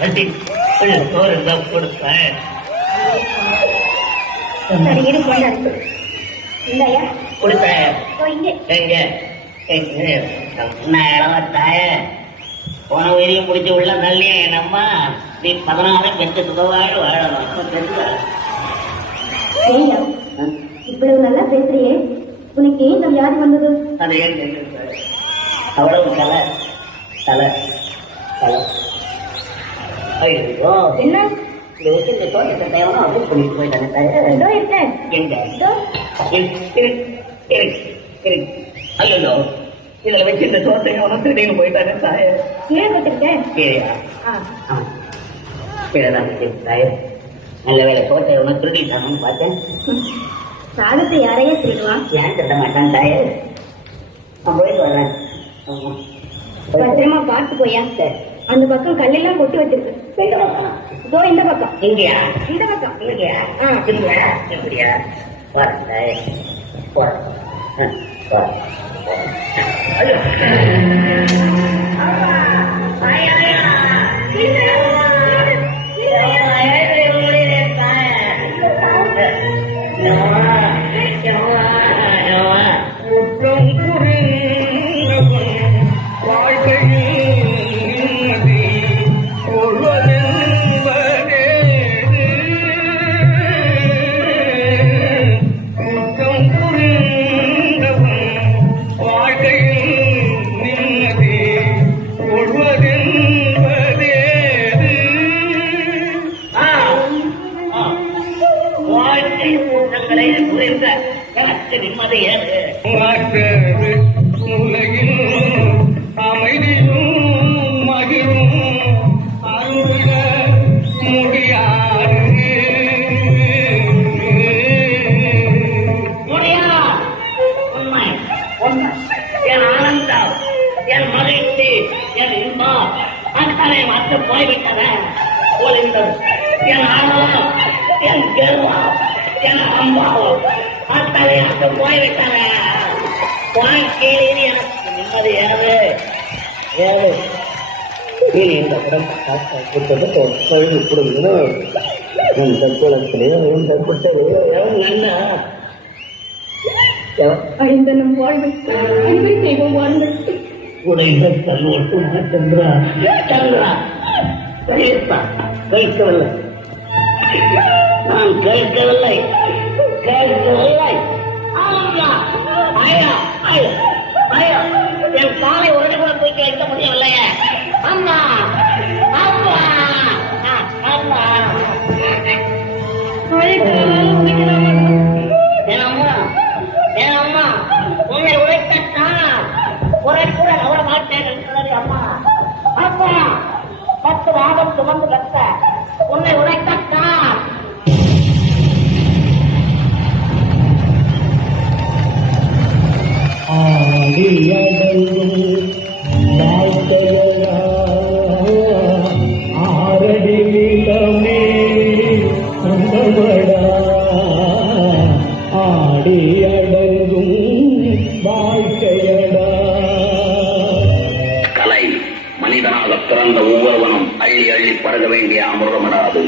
வட்டி சோறு தான் கொடுப்பேன். சரி இருக்கு இல்லையா கொடுப்பேன். இங்க எங்க இளவத்தாய போன உயிரையும் முடிச்சு உள்ள தள்ளியே என்னம்மா நீ 14 பெற்றுக்கு போவாடு வாழலாம். இவ்வளவு நல்லா பேசுறியே, உனக்கு ஏன் இந்த வியாதி வந்தது? அதை ஏன் கேட்க அவ்வளவு தலை தலை தலை ஐயோ என்ன இது வச்சு இந்த தோட்டத்தை தேவனா அது பண்ணிட்டு போயிட்டாங்க. எங்க ஐயோ இதுல வச்சு இந்த தோட்டத்தை எவனும் திடீர்னு போயிட்டாங்க தாய. ஏன் கத்துக்கிட்டேன்? கீழேயா? கீழேதான் தாய. நல்ல வேலை தோட்டத்தை எவனும் திருடிட்டாங்கன்னு பார்த்தேன். சாதத்தை யாரையே திருடுவான்? ஏன் திருட மாட்டான் தாய? நான் போயிட்டு வரேன். பத்திரமா பார்த்து போயா. அந்த பக்கம் கல்லெல்லாம் கொட்டி வச்சிருக்கு. இதோ இந்த பக்கம். இங்கயா? இந்த பக்கம். இங்கயா? இல்லையா? எப்படியா? வரேன் தாய. போறேன். என் ஆனந்தம், என் மகிழ்ச்சி, என் இன்பம் அத்தனை மற்ற போய்விட்டன. என் ஆணவம், என் கர்வம், என் அம்பாவம் அத்தனை மற்ற போய்விட்டன. வாழ்க்கையில் எனக்கு நிம்மதி ஏது ஏது இந்த தொழில் கொடுக்கணும். இந்த குளத்திலே இந்த குட்டையிலே நல்லா அழிந்தனும் வாழ்வை அன்பை செய்வோம் வாழ்வை. உடைந்த கல்லோட்டு சந்திரா சந்திரா கேட்கவில்லை, நான் கேட்கவில்லை கேட்கவில்லை. என் காலை ஒரு கூட தூக்கி வைக்க முடியவில்லையே. அம்மா அம்மா அம்மா அம்மா உன்னை உழைத்தான் குறை கூட நவர மாட்டேன் என்று அம்மா அப்பா 10 மாதம் சுமந்து கத்த உன்னை உழைத்தான். கலை மனிதனாக பிறந்த ஒவ்வொருவனும் அள்ளி அள்ளி பருக வேண்டிய அமிர்தமடாது.